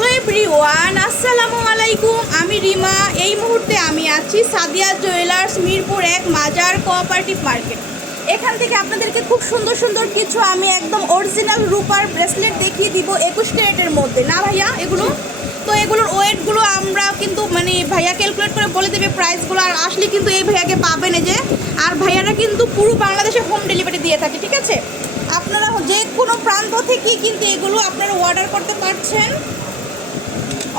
Hello everyone, আসসালামু আলাইকুম। আমি রিমা। এই মুহূর্তে আমি আছি সাদিয়া জুয়েলার্স মিরপুর 1 মাজার কোঅপারেটিভ মার্কেট। এখান থেকে আপনাদেরকে খুব সুন্দর সুন্দর কিছু আমি একদম অরিজিনাল রূপার ব্রেসলেট দেখিয়ে দিব 21 ক্যারেটের মধ্যে। না ভাইয়া, এগুলো তো এগুলোর ওয়েটগুলো আমরা কিন্তু ভাইয়া ক্যালকুলেট করে বলে দেবে প্রাইসগুলো। আর আসলে কিন্তু এই ভাইয়াকে পাবেন যে, আর ভাইয়ারা কিন্তু পুরো বাংলাদেশে হোম ডেলিভারি দিয়ে থাকে, ঠিক আছে? আপনারা যে কোনো প্রান্ত থেকে কিন্তু এগুলো আপনারা অর্ডার করতে পারছেন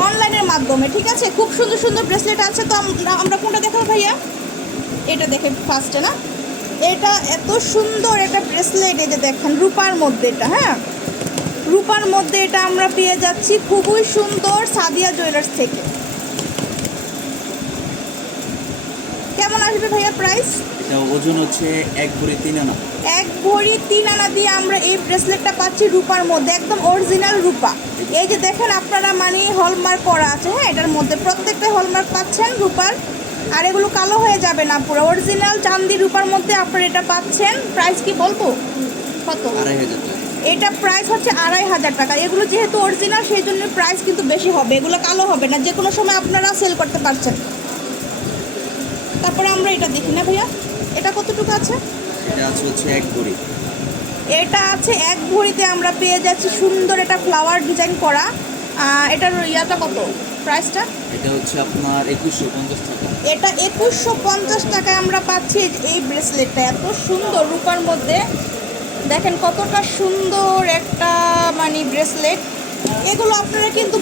অনলাইনের মাধ্যমে, ঠিক আছে? খুব সুন্দর সুন্দর ব্রেসলেট আছে। তো আমরা কোনটা দেখাবো ভাইয়া? এটা দেখে ফার্স্টে না, এটা এত সুন্দর একটা ব্রেসলেট। এই যে দেখেন রূপার মধ্যে, এটা হ্যাঁ রূপার মধ্যে এটা আমরা পেয়ে যাচ্ছি খুবই সুন্দর সাদিয়া জুয়েলার্স থেকে। কেমন আসবে ভাইয়া প্রাইস? এটা ওজন হচ্ছে 1 ভরি 3 আনা। 1 ভরি 3 আনা দিয়ে আমরা এই ব্রেসলেটটা পাচ্ছি রূপার মধ্যে, একদম অরিজিনাল রূপা। এই যে দেখেন আপনারা হলমার্ক করা আছে, হ্যাঁ এটার মধ্যে প্রত্যেকটা হলমার্ক পাচ্ছেন রূপার। আর এগুলো কালো হয়ে যাবে না, পুরো অরিজিনাল চাঁদি রূপার মধ্যে আপনারা এটা পাচ্ছেন। প্রাইস কি বলবো কত? 2500 টাকা। এটা প্রাইস হচ্ছে 2500 টাকা। এগুলো যেহেতু অরিজিনাল সেই জন্য প্রাইস কিন্তু বেশি হবে, এগুলো কালো হবে না, যে কোনো সময় আপনারা সেল করতে পারছেন। তারপরে আমরা এটা দেখি না ভাইয়া, এটা কতটুকু আছে? এটা আছে হচ্ছে 1 ভরি। এটা আছে 1 ভরিতে আমরা পেয়ে যাচ্ছি সুন্দর এটা ফ্লাওয়ার ডিজাইন করা। এটার ইয়াটা কত প্রাইসটা? এটা হচ্ছে আপনার 2150 টাকা। এটা 2150 টাকায় আমরা পাচ্ছি এই ব্রেসলেটটা। এত সুন্দর রূপার মধ্যে, দেখেন কতটা সুন্দর একটা ব্রেসলেট। এগুলো আপনারা কিন্তু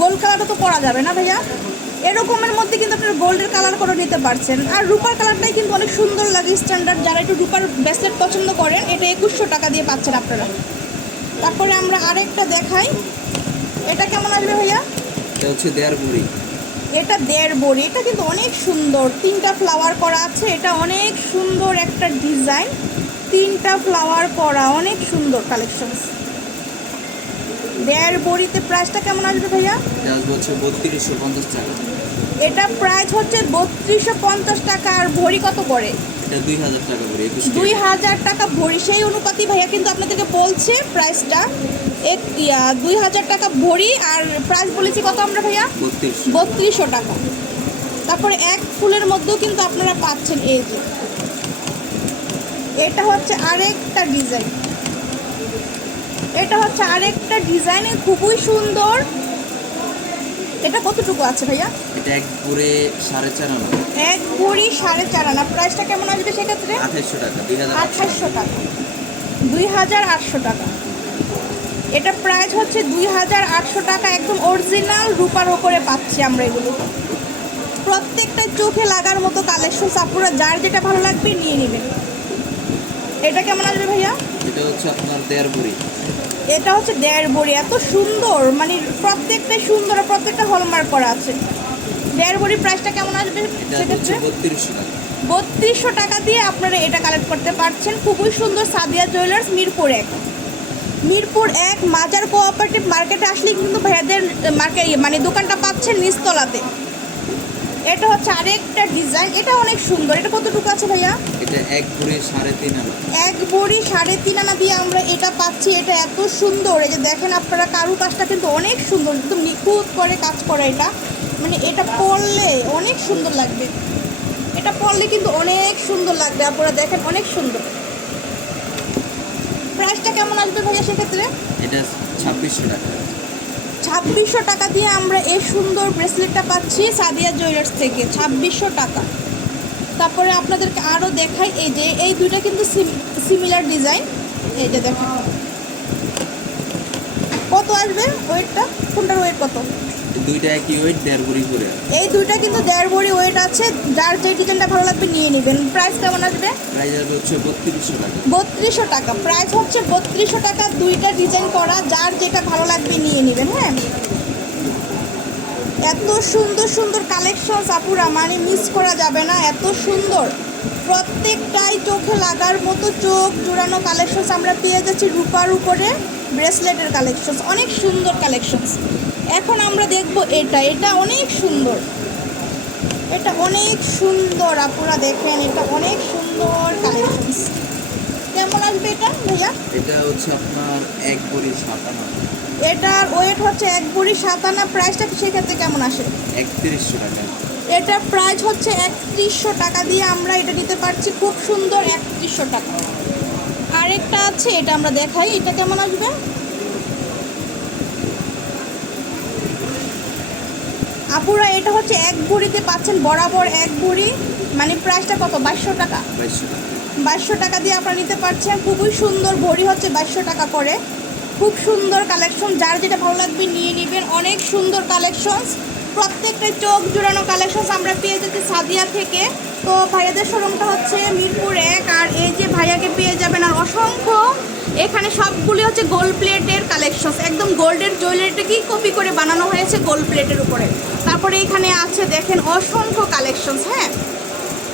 গোল্ড কালারটা তো করা যাবে না ভাইয়া, এরকমের মধ্যে কিন্তু আপনারা গোল্ডের কালার করে নিতে পারছেন। আর রূপার কালারটাই কিন্তু অনেক সুন্দর লাগে স্ট্যান্ডার্ড। যারা একটু রূপার ব্রেসলেট পছন্দ করেন এটা 2100 টাকা দিয়ে পাচ্ছেন আপনারা। তারপরে আমরা আরেকটা দেখাই, এটা কেমন আসবে ভাইয়া? এটা হচ্ছে 1.5 ভরি। এটা 1.5 ভরি। এটা কিন্তু অনেক সুন্দর, 3টা ফ্লাওয়ার করা আছে। এটা অনেক সুন্দর একটা ডিজাইন, 3টা ফ্লাওয়ার করা, অনেক সুন্দর কালেকশন। 1.5 ভরিতে প্রাইসটা কেমন আসবে ভাইয়া? এটা আসবে হচ্ছে 3250 টাকা। এটা প্রাইস হচ্ছে 3250 টাকা। আর ভরি কত করে? এটা 2000 টাকা ভরি। 2000 টাকা ভরি। সেই অনুপাতি ভাইয়া কিন্তু আপনাদেরকে বলছে প্রাইসটা 2000 টাকা ভরি। আর প্রাইস বলেছি কত আমরা ভাইয়া? 3200 টাকা। তারপরে এক ফুলের মধ্যেও কিন্তু আপনারা পাচ্ছেন এই যে, এটা হচ্ছে আরেকটা ডিজাইন। এটা হচ্ছে আরেকটা ডিজাইনে খুবই সুন্দর। এটা কতটুকু আছে ভাইয়া? এটা 1 ভরি 4.5 আনা। 1 ভরি 4.5 আনা। প্রাইসটা কেমন আসবে সেক্ষেত্রে? 2800 টাকা। 2800 টাকা। 2800 টাকা। এটা প্রাইস হচ্ছে 2800 টাকা। একদম অরিজিনাল রূপার ওপরে পাচ্ছি আমরা এগুলো। প্রত্যেকটা চোখে লাগার মতো কালেকশন, আপনারা যার যেটা ভালো লাগবে নিয়ে নেবেন। এটা কেমন আসবে ভাইয়া? এটা হচ্ছে আপনার 1.5 ভরি। এটা হচ্ছে 1.5 ভরি। এত সুন্দর, প্রত্যেকটাই সুন্দর, আর প্রত্যেকটা হলমার্ক করা আছে। 1.5 ভরি প্রাইসটা কেমন আসবে এটা হচ্ছে সেক্ষেত্রে? 3200 টাকা। 3200 টাকা দিয়ে আপনারা এটা কালেক্ট করতে পারছেন। খুবই সুন্দর সাদিয়া জুয়েলার্স মিরপুর 1। মিরপুর 1 মাজার কোঅপারেটিভ মার্কেটে আসলে কিন্তু ভাইয়াদের দোকানটা পাচ্ছেন নিচতলাতে। এটা হচ্ছে আরেকটা ডিজাইন, এটা অনেক সুন্দর। এটা কতটুকু আছে ভাইয়া? এটা 1 ভরি 3.5 আনা। 1 ভরি 3.5 আনা দিয়ে আমরা এটা পাচ্ছি। এটা এত সুন্দর, এই যে দেখেন আপনারা কারুকাজটা কিন্তু অনেক সুন্দর, একদম নিখুঁত করে কাজ করা। এটা এটা পরলে অনেক সুন্দর লাগবে। এটা পরলে কিন্তু অনেক সুন্দর লাগবে, আপনারা দেখেন অনেক সুন্দর। প্রাইসটা কেমন আসবে ভাইয়া সেক্ষেত্রে? এটা 2600 টাকা। 2600 টাকা দিয়ে আমরা এই সুন্দর ব্রেসলেটটা পাচ্ছি সাদিয়া জুয়েলার্স থেকে, 2600 টাকা। তারপরে আপনাদেরকে আরও দেখাই, এই যে এই দুইটা কিন্তু সিমিলার ডিজাইন। এই যে দেখেন কত আসবে ওয়েটটা, কোনটার ওয়েট কত? দুইটা একই ওয়েট, 1.5 ভরি করে। এই দুইটা কিন্তু 1.5 ভরি ওয়েট আছে। যার যে ডিজাইনটা ভালো লাগবে নিয়ে নেবেন। প্রাইস কেমন আসবে? প্রাইস আসবে হচ্ছে 3200 টাকা। 3200 টাকা। প্রাইস হচ্ছে 3200 টাকা। দুইটা ডিজাইন করা, যার যেটা ভালো লাগবে নিয়ে নেবেন। হ্যাঁ, এত সুন্দর সুন্দর কালেকশন আপুরা, মিস করা যাবে না। এত সুন্দর, প্রত্যেকটাই চোখে লাগার মতো, চোখ জোড়ানো কালেকশন আমরা পেয়ে যাচ্ছি রূপার উপরে ব্রেসলেটের কালেকশন। অনেক সুন্দর কালেকশন। এখন আমরা দেখব এটা অনেক সুন্দর। এটা অনেক সুন্দর আপুরা, দেখেন এটা অনেক সুন্দর কালেকশন। কেমন আসবে এটা ভাইয়া? এটা হচ্ছে আপনার 1 ভরি 7 আনা। এটার ওয়েট হচ্ছে 1 ভরি 7 আনা। প্রাইসটা সেক্ষেত্রে কেমন আসে? 3100 টাকা। এটার প্রাইস হচ্ছে 3100 টাকা দিয়ে আমরা এটা নিতে পারছি, খুব সুন্দর 3100 টাকা। আরেকটা আছে, এটা আমরা দেখাই, এটা কেমন আসবে। আপুরা এটা হচ্ছে 1 ভরিতে পাচ্ছেন, বরাবর 1 ভরি, মানে প্রাইসটা কত? 2200 টাকা। 2200 টাকা। 2200 টাকা দিয়ে আপনারা নিতে পারছেন, খুবই সুন্দর। ভরি হচ্ছে 2200 টাকা করে। খুব সুন্দর কালেকশন, যার যেটা ভালো লাগবে নিয়ে নেবেন। অনেক সুন্দর কালেকশনস, প্রত্যেকটা চোখ জোড়ানো কালেকশনস আমরা পেয়ে যাচ্ছি সাদিয়া থেকে। তো ভাইয়াদের শোরুমটা হচ্ছে মিরপুর 1, আর এই যে ভাইয়াকে পেয়ে যাবেন আর অসংখ্য, এখানে সবগুলি হচ্ছে গোল্ড প্লেটের কালেকশনস, একদম গোল্ডের জুয়েলারিটাকেই কপি করে বানানো হয়েছে গোল্ড প্লেটের উপরে। তারপরে এখানে আছে দেখেন অসংখ্য কালেকশনস। হ্যাঁ,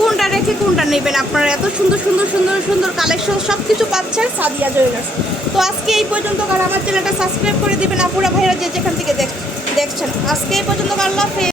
কোনটা রেখে কোনটা নেবেন আপনারা, এত সুন্দর সুন্দর সুন্দর সুন্দর কালেকশন সব কিছু পাচ্ছেন সাদিয়া জুয়েলার্স। তো আজকে এই পর্যন্ত, আর আমার চ্যানেলটা সাবস্ক্রাইব করে দিবেন আপুরা ভাইরা যে যেখান থেকে দেখছেন। আজকে এই পর্যন্ত, আল্লাহ হাফেজ।